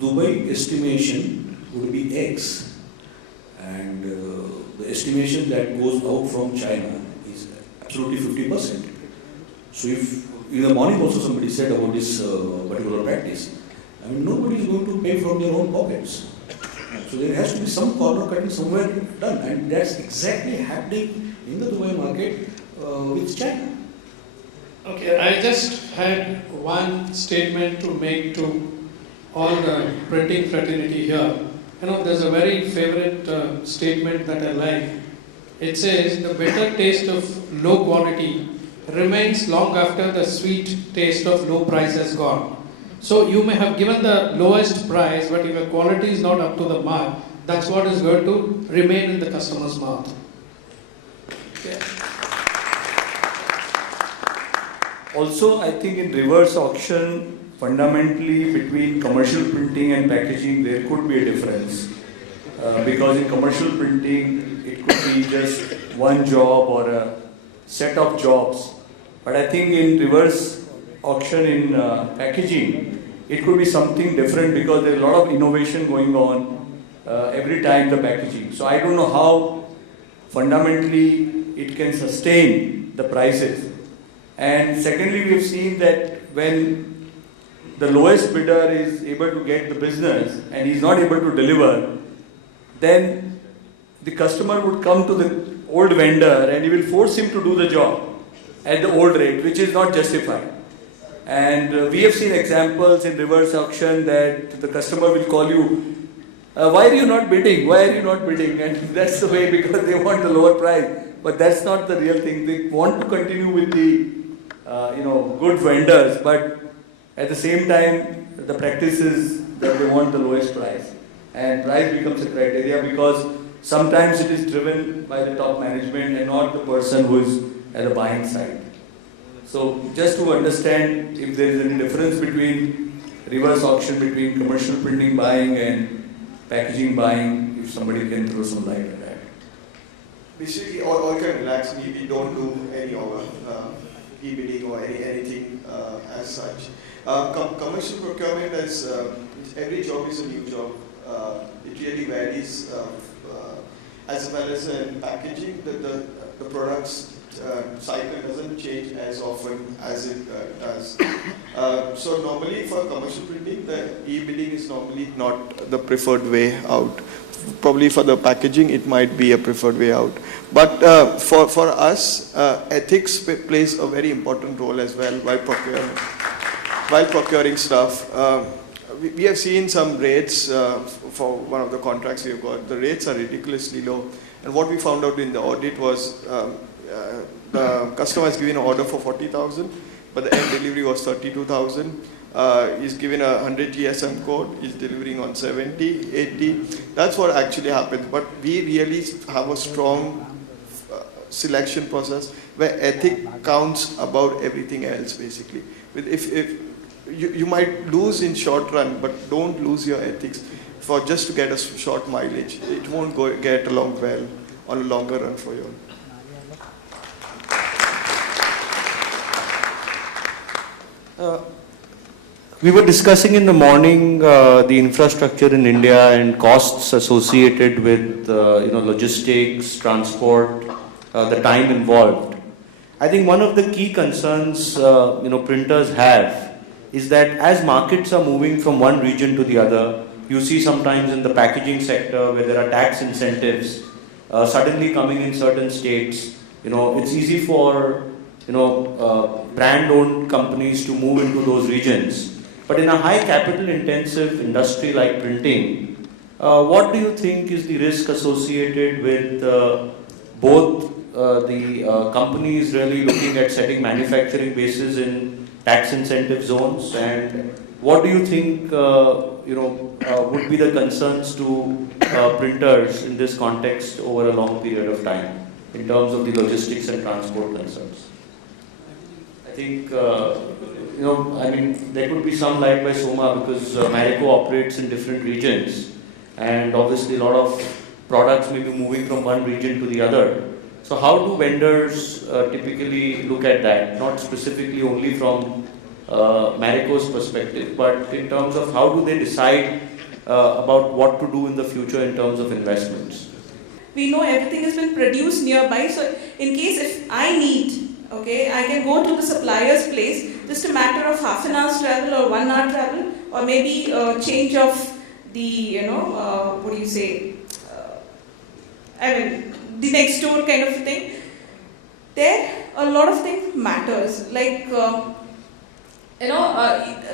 Dubai estimation would be X, and the estimation that goes out from China is absolutely 50%. So if in the morning also somebody said about this particular practice, I mean nobody is going to pay from their own pockets. So there has to be some corner cutting somewhere done, and that's exactly happening in the Dubai market with China. Okay, I just had one statement to make to all the printing fraternity here. You know, there's a very favorite statement that I like. It says, the bitter taste of low quality remains long after the sweet taste of low price has gone. So you may have given the lowest price, but if the quality is not up to the mark, that's what is going to remain in the customer's mouth. Yeah. Also, I think in reverse auction, fundamentally between commercial printing and packaging, there could be a difference. Because in commercial printing, it could be just one job or a set of jobs. But I think in reverse auction in packaging, it could be something different because there's a lot of innovation going on every time the packaging. So I don't know how fundamentally it can sustain the prices. And secondly, we've seen that when the lowest bidder is able to get the business and he's not able to deliver, then the customer would come to the old vendor and he will force him to do the job at the old rate, which is not justified. And we have seen examples in reverse auction that the customer will call you, why are you not bidding? Why are you not bidding? And that's the way, because they want the lower price. But that's not the real thing. They want to continue with the good vendors, but at the same time, the practice is that they want the lowest price. And price becomes a criteria because sometimes it is driven by the top management and not the person who is at the buying side. So just to understand if there is any difference between reverse auction between commercial printing buying and packaging buying, if somebody can throw some light on that. Basically, all can relax. We don't do any e-bidding or anything as such. Commercial procurement is every job is a new job. It really varies. As well as in packaging, the products cycle doesn't change as often as it does. So normally for commercial printing, the e-bidding is normally not the preferred way out. Probably for the packaging, it might be a preferred way out. But for us, ethics plays a very important role as well while procuring stuff. We have seen some rates for one of the contracts we have got. The rates are ridiculously low. And what we found out in the audit was the customer has given an order for 40,000, but the end delivery was 32,000. He's given a 100 GSM code, he's delivering on 70, 80. That's what actually happens. But we really have a strong selection process where ethic counts above everything else, basically. If you might lose in short run, but don't lose your ethics for just to get a short mileage. It won't get along well on a longer run for you. We were discussing in the morning the infrastructure in India and costs associated with logistics, transport, the time involved. I think one of the key concerns printers have is that as markets are moving from one region to the other, you see sometimes in the packaging sector where there are tax incentives suddenly coming in certain states. It's easy for brand-owned companies to move into those regions. But in a high capital-intensive industry like printing, what do you think is the risk associated with both the companies really looking at setting manufacturing bases in tax incentive zones, and what do you think would be the concerns to printers in this context over a long period of time in terms of the logistics and transport concerns? I think there could be some light by Soma because Marico operates in different regions, and obviously a lot of products may be moving from one region to the other. So how do vendors typically look at that? Not specifically only from Marico's perspective, but in terms of how do they decide about what to do in the future in terms of investments? We know everything has been produced nearby, so in case if I need, okay, I can go to the supplier's place, just a matter of half an hour's travel or 1 hour travel, or maybe a change of the, what do you say, I mean, the next door kind of thing. There, a lot of things matters, like,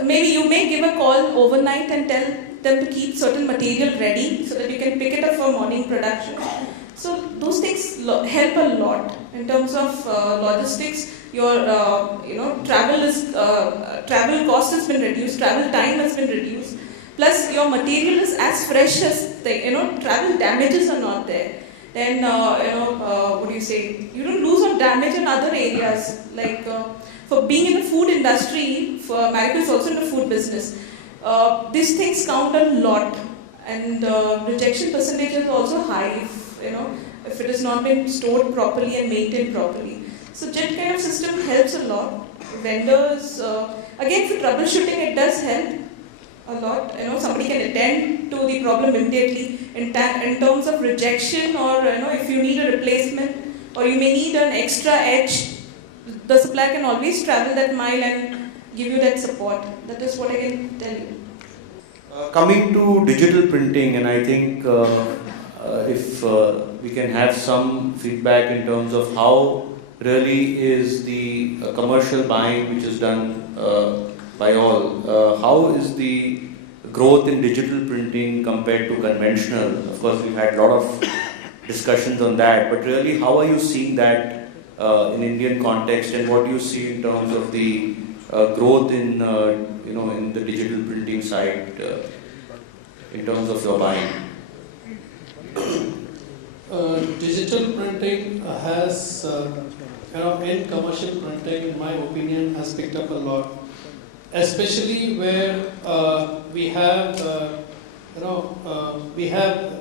maybe you may give a call overnight and tell them to keep certain material ready so that you can pick it up for morning production. So those things help a lot in terms of logistics. Your travel cost has been reduced, travel time has been reduced. Plus your material is as fresh as travel damages are not there. Then what do you say? You don't lose on damage in other areas. Like for being in the food industry, for Marico is also in the food business. These things count a lot, and rejection percentage is also high if it has not been stored properly and maintained properly. So jet kind of system helps a lot. Vendors, again for troubleshooting, it does help a lot. Somebody can attend to the problem immediately in terms of rejection, or if you need a replacement or you may need an extra edge, the supplier can always travel that mile and give you that support. That is what I can tell you. Coming to digital printing, and I think if we can have some feedback in terms of how really is the commercial buying which is done by all, how is the growth in digital printing compared to conventional? Of course, we've had a lot of discussions on that, but really how are you seeing that in Indian context, and what do you see in terms of the growth in in the digital printing side in terms of your buying? Digital printing has, in commercial printing, in my opinion, has picked up a lot, especially where we have,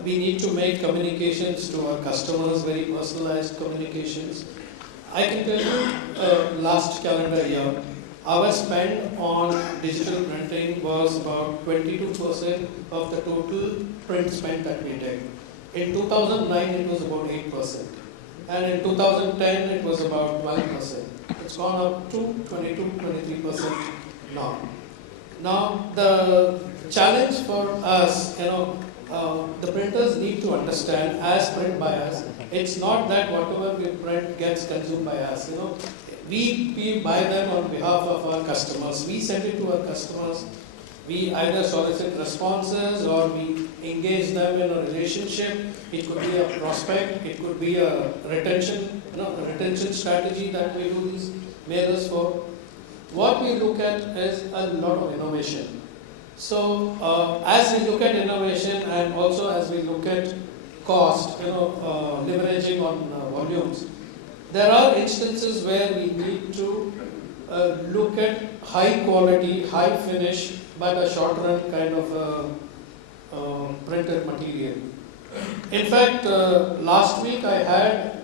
we need to make communications to our customers, very personalized communications. I can tell you, last calendar year, our spend on digital printing was about 22% of the total print spend that we did. In 2009, it was about 8%. And in 2010, it was about 12%. It's gone up to 22-23% now. Now, the challenge for us, the printers need to understand, as print buyers, it's not that whatever we print gets consumed by us. We buy them on behalf of our customers. We send it to our customers. We either solicit responses or we engage them in a relationship. It could be a prospect. It could be a retention, retention strategy that we do these mailers for. What we look at is a lot of innovation. So as we look at innovation and also as we look at cost, leveraging on volumes, there are instances where we need to look at high quality, high finish, but a short run kind of printed material. In fact, last week I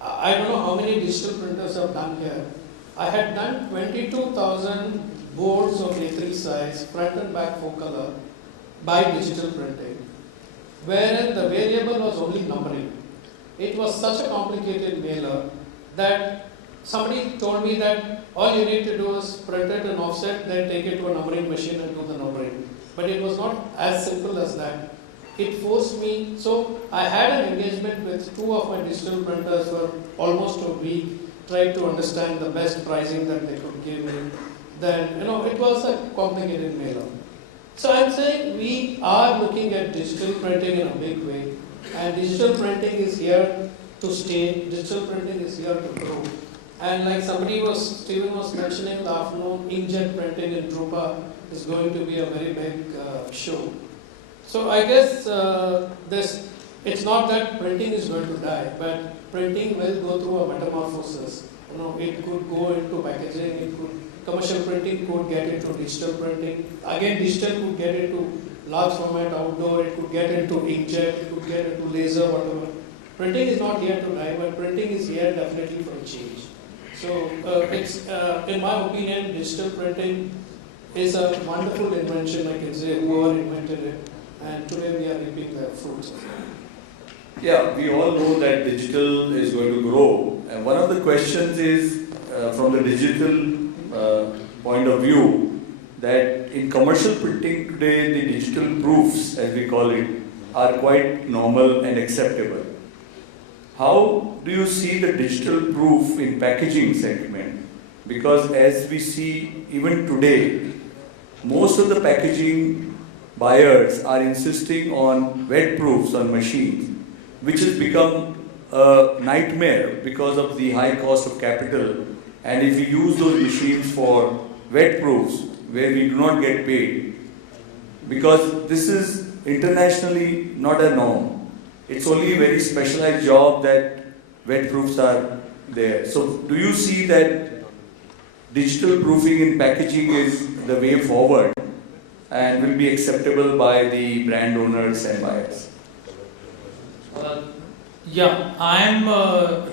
don't know how many digital printers have done here. I had done 22,000 boards of A3 size, front and back 4-color, by digital printing, wherein the variable was only numbering. It was such a complicated mailer that somebody told me that all you need to do is print it and offset, then take it to a numbering machine and do the numbering. But it was not as simple as that. It forced me, so I had an engagement with 2 of my digital printers for almost a week, tried to understand the best pricing that they could give me. Then, it was a complicated mailer. So I'm saying we are looking at digital printing in a big way, and digital printing is here to stay, digital printing is here to grow. And like Stephen was mentioning in the afternoon, inkjet printing in Drupa is going to be a very big show. So I guess it's not that printing is going to die, but printing will go through a metamorphosis. It could go into packaging, commercial printing could get into digital printing. Again, digital could get into large format outdoor, it could get into inkjet, it could get into laser, whatever. Printing is not here to die, but printing is here definitely for a change. So it's, in my opinion, digital printing is a wonderful invention, I can say, whoever invented it, and today we are reaping the fruits of it. Yeah, we all know that digital is going to grow, and one of the questions is from the digital point of view, that in commercial printing today, the digital proofs, as we call it, are quite normal and acceptable. How do you see the digital proof in packaging segment? Because as we see even today, most of the packaging buyers are insisting on wet proofs on machines, which has become a nightmare because of the high cost of capital. And if you use those machines for wet proofs, where we do not get paid, because this is internationally not a norm. It's only a very specialized job that wet proofs are there. So do you see that digital proofing in packaging is the way forward and will be acceptable by the brand owners and buyers? Yeah, I'm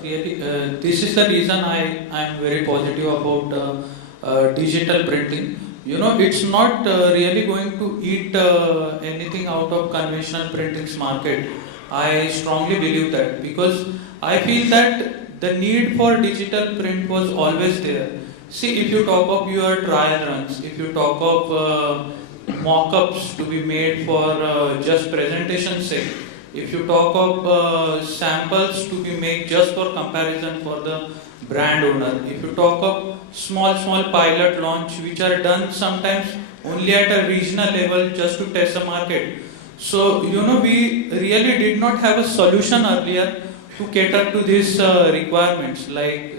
really. This is the reason I'm very positive about digital printing. You know, it's not really going to eat anything out of conventional printing's market. I strongly believe that, because I feel that the need for digital print was always there. See, if you talk of your trial runs, if you talk of mock-ups to be made for just presentation sake, if you talk of samples to be made just for comparison for the brand owner, if you talk of small pilot launch which are done sometimes only at a regional level just to test the market. So, you know, we really did not have a solution earlier to cater to these requirements. Like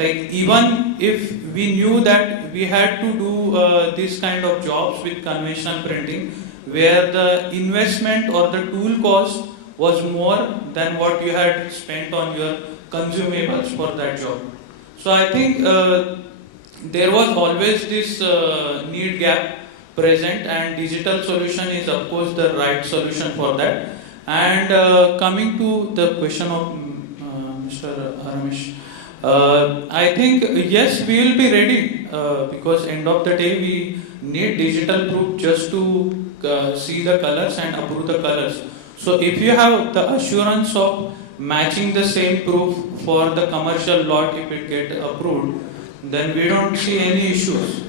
even if we knew that we had to do this kind of jobs with conventional printing, where the investment or the tool cost was more than what you had spent on your consumables for that job. So I think there was always this need gap present, and digital solution is of course the right solution for that. And coming to the question of Mr. Ramesh, I think yes, we will be ready because end of the day we need digital proof just to see the colors and approve the colors. So if you have the assurance of matching the same proof for the commercial lot, if it get approved, then we don't see any issues.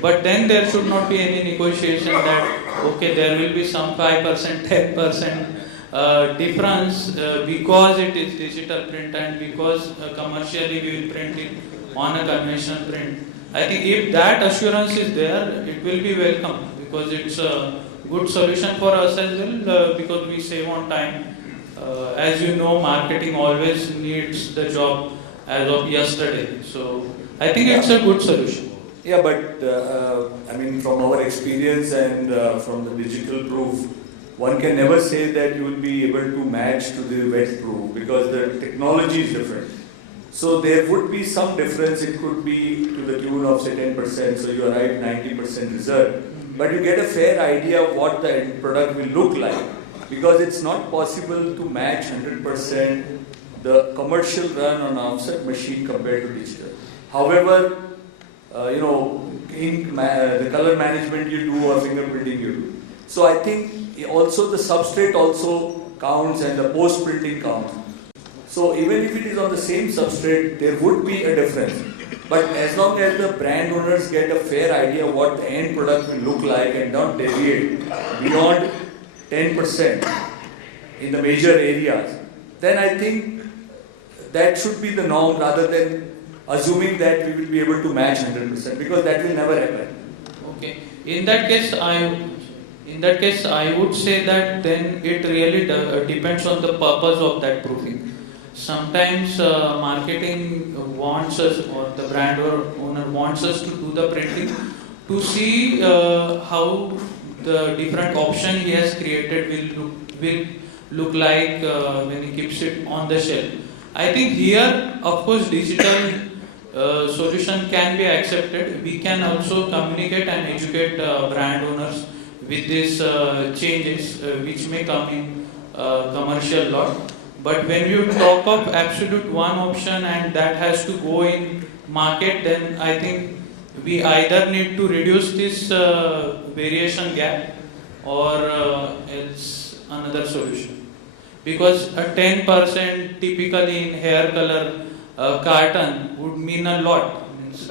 But then there should not be any negotiation that okay, there will be some 5%, 10% difference because it is digital print and because commercially we will print it on a conventional print. I think if that assurance is there, it will be welcome, because it's a good solution for us as well, because we save on time. As you know, marketing always needs the job as of yesterday. So I think it's a good solution. Yeah, but I mean, from our experience and from the digital proof, one can never say that you will be able to match to the wet proof, because the technology is different. So there would be some difference. It could be to the tune of say 10%, so you arrive 90% result. But you get a fair idea of what the end product will look like, because it's not possible to match 100% the commercial run on offset machine compared to digital. However, you know, in the color management you do or fingerprinting you do. So I think also the substrate also counts and the post printing counts. So even if it is on the same substrate, there would be a difference. But as long as the brand owners get a fair idea of what the end product will look like and not deviate beyond 10% in the major areas, then I think that should be the norm, rather than assuming that we will be able to match 100%, because that will never happen. Okay. In that case, I would say that then it really depends on the purpose of that proofing. Sometimes marketing wants us, or the brand owner wants us to do the printing to see how the different option he has created will look like when he keeps it on the shelf. I think here, of course, digital solution can be accepted. We can also communicate and educate brand owners with these changes which may come in commercial lot. But when you talk of absolute one option and that has to go in market, then I think we either need to reduce this variation gap or else another solution. Because a 10% typically in hair color carton would mean a lot. Means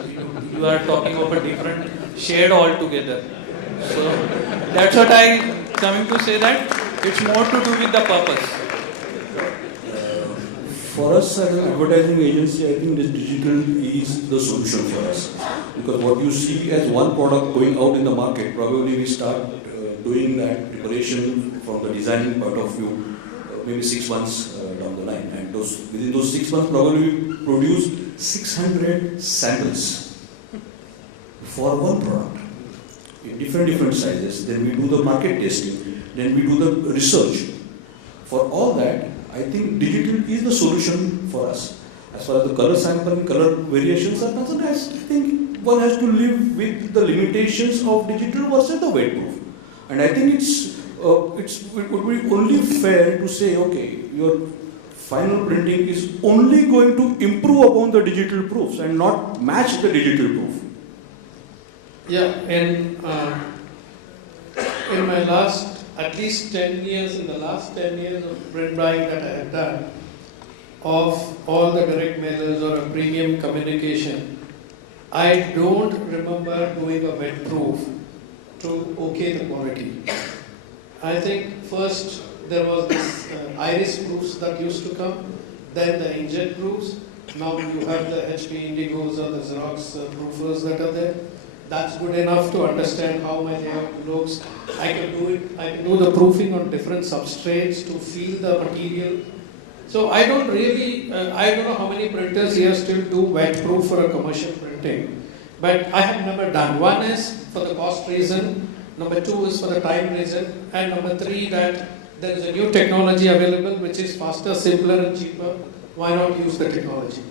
you are talking of a different shade altogether. So that's what I coming to say, that it's more to do with the purpose. For us as an advertising agency, I think this digital is the solution for us. Because what you see as one product going out in the market, probably we start doing that preparation from the designing point of view, maybe 6 months down the line. And within those 6 months, probably we produce 600 samples for one product in different sizes. Then we do the market testing. Then we do the research. For all that, I think digital is the solution for us. As far as the color sample and color variations are concerned, I think one has to live with the limitations of digital versus the wet proof. And I think it would be only fair to say, okay, your final printing is only going to improve upon the digital proofs and not match the digital proof. Yeah, in my last at least 10 years, in the last 10 years of print buying that I have done, of all the direct mailers or a premium communication, I don't remember doing a wet proof to okay the quality. I think first there was this iris proofs that used to come, then the inkjet proofs, now you have the HP Indigos or the Xerox proofers that are there. That's good enough to understand how my layout looks. I can do the proofing on different substrates to feel the material. So I don't know how many printers here still do wet proof for a commercial printing. But I have never done. One is for the cost reason, number two is for the time reason, and number three that there is a new technology available which is faster, simpler and cheaper. Why not use the technology?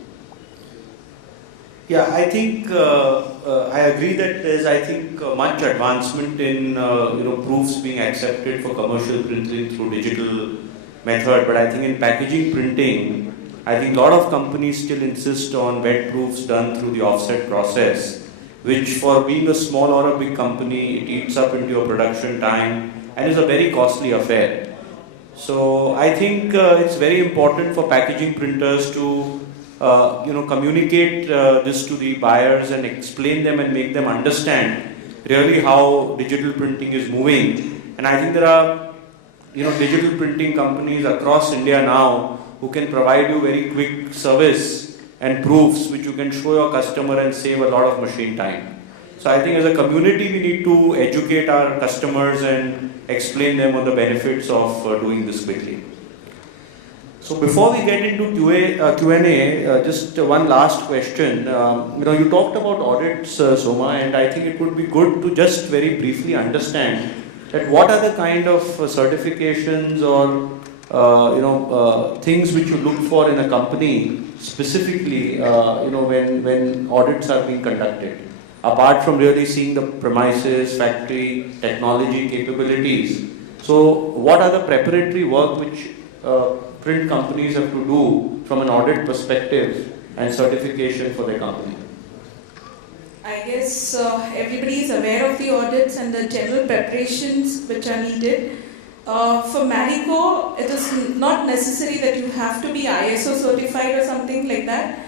Yeah, I think I agree that there's much advancement in proofs being accepted for commercial printing through digital method. But I think in packaging printing, I think a lot of companies still insist on wet proofs done through the offset process, which for being a small or a big company, it eats up into your production time and is a very costly affair. So I think it's very important for packaging printers to communicate this to the buyers and explain them and make them understand really how digital printing is moving. And I think there are digital printing companies across India now who can provide you very quick service and proofs which you can show your customer and save a lot of machine time. So I think as a community we need to educate our customers and explain them on the benefits of doing this quickly. So before we get into Q&A, just one last question. You talked about audits, Soma, and I think it would be good to just very briefly understand that what are the kind of certifications or things which you look for in a company specifically, when audits are being conducted, apart from really seeing the premises, factory, technology capabilities. So what are the preparatory work which print companies have to do from an audit perspective and certification for their company? I guess everybody is aware of the audits and the general preparations which are needed. For Marico, it is not necessary that you have to be ISO certified or something like that.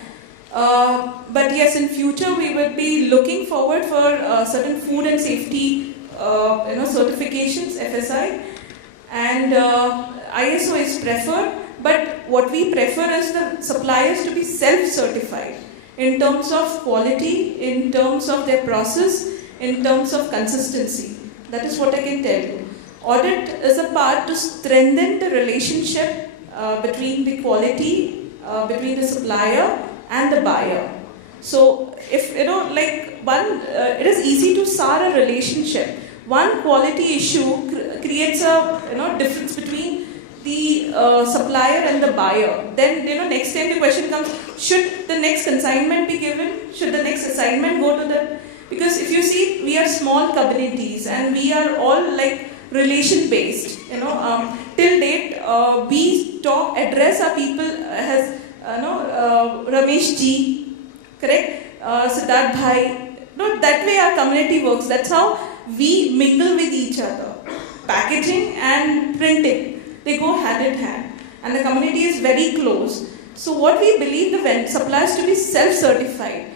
But yes, in future we will be looking forward for certain food and safety certifications, FSI, and ISO is preferred. But what we prefer is the suppliers to be self-certified in terms of quality, in terms of their process, in terms of consistency. That is what I can tell you. Audit is a part to strengthen the relationship between the quality, between the supplier and the buyer. So if it is easy to start a relationship. One quality issue creates a difference between the supplier and the buyer. Then next time the question comes, should the next consignment be given? Should the next assignment go to the? Because if you see, we are small communities and we are all like relation based. Till date, we address our people as Ramesh ji, correct? Siddharth Bhai. No, that way our community works. That's how we mingle with each other. Packaging and printing, they go hand in hand. And the community is very close. So what we believe the suppliers to be self-certified.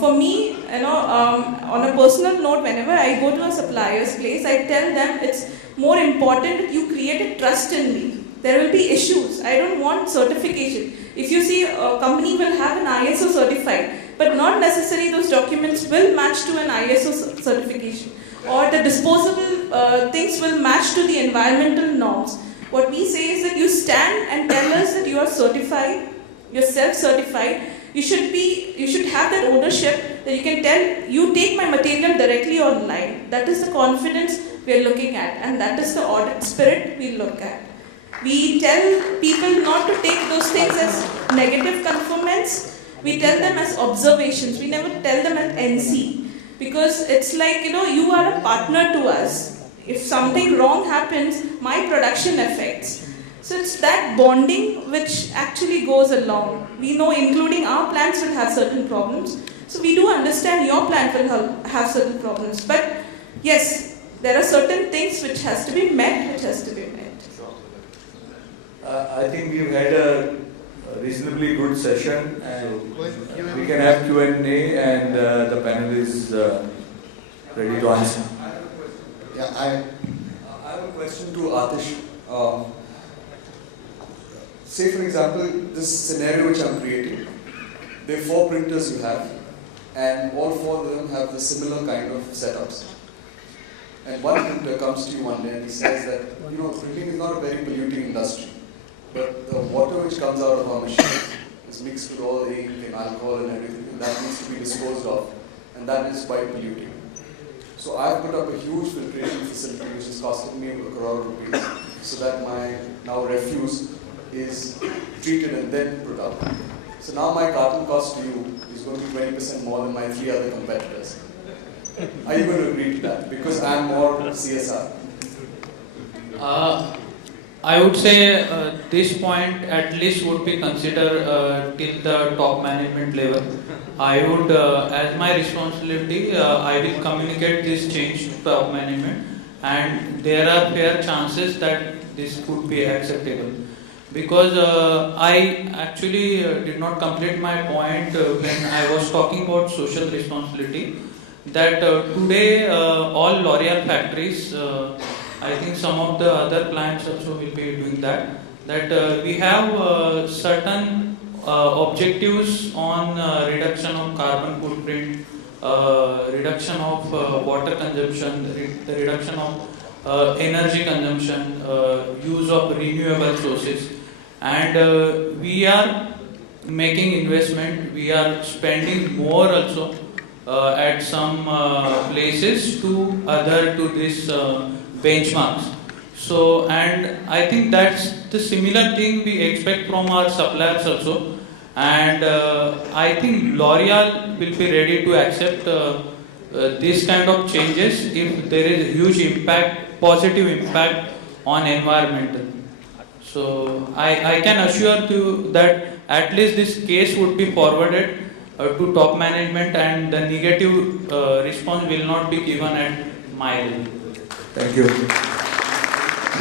For me, on a personal note, whenever I go to a supplier's place, I tell them it's more important that you create a trust in me. There will be issues. I don't want certification. If you see a company will have an ISO certified, but not necessarily those documents will match to an ISO certification, or the disposable things will match to the environmental norms. What we say is that you stand and tell us that you are certified, you're self-certified. You should have that ownership that you can tell, you take my material directly online. That is the confidence we are looking at, and that is the audit spirit we look at. We tell people not to take those things as negative conformance. We tell them as observations. We never tell them as NC, because it's like, you are a partner to us. If something wrong happens, my production affects. So it's that bonding which actually goes along. We know including our plants will have certain problems. So we do understand your plant will have certain problems. But yes, there are certain things which has to be met, I think we've had a reasonably good session, and we can have Q&A, and the panel is ready to answer. Yeah, I have a question to Atish. Say for example, this scenario which I'm creating, there are 4 printers you have, and all 4 of them have the similar kind of setups. And one printer comes to you one day and he says that, printing is not a very polluting industry, but the water which comes out of our machine is mixed with all the ink and alcohol and everything, and that needs to be disposed of, and that is quite polluting. So I've put up a huge filtration facility which is costing me ₹1 crore, so that my now refuse is treated and then put up. So now my carton cost to you is going to be 20% more than my 3 other competitors. Are you going to agree to that? Because I'm more CSR. I would say this point at least would be considered till the top management level. I would, as my responsibility, I will communicate this change to top management, and there are fair chances that this could be acceptable. Because I actually did not complete my point when I was talking about social responsibility, that today all L'Oreal factories, I think some of the other clients also will be doing that we have certain objectives on reduction of carbon footprint, reduction of water consumption, the reduction of energy consumption, use of renewable sources. And we are making investment, we are spending more also at some places to this benchmarks. So, and I think that's the similar thing we expect from our suppliers also. And I think L'Oreal will be ready to accept this kind of changes if there is a huge impact, positive impact on environmental. So I can assure you that at least this case would be forwarded to top management, and the negative response will not be given at my level. Thank you.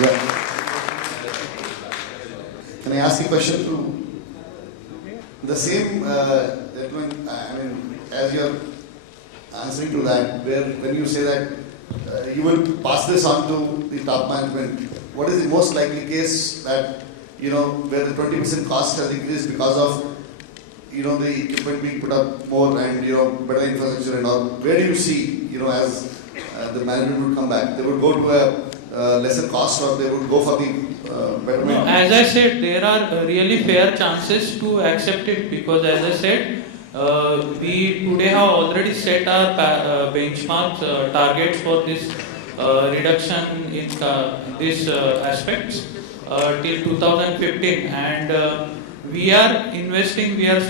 Yeah. Can I ask a question to the same gentleman? I mean, as you're answering to that, when you say that you will pass this on to the top management, what is the most likely case that, where the 20% cost has increased because of, the equipment being put up more and, better infrastructure and all? Where do you see, as the management would come back? They would go to a lesser cost, or they would go for the better? No, as I said, there are really fair chances to accept it, because as I said, we today have already set our benchmarks, targets for this reduction in these aspects till 2015, and we are investing, we are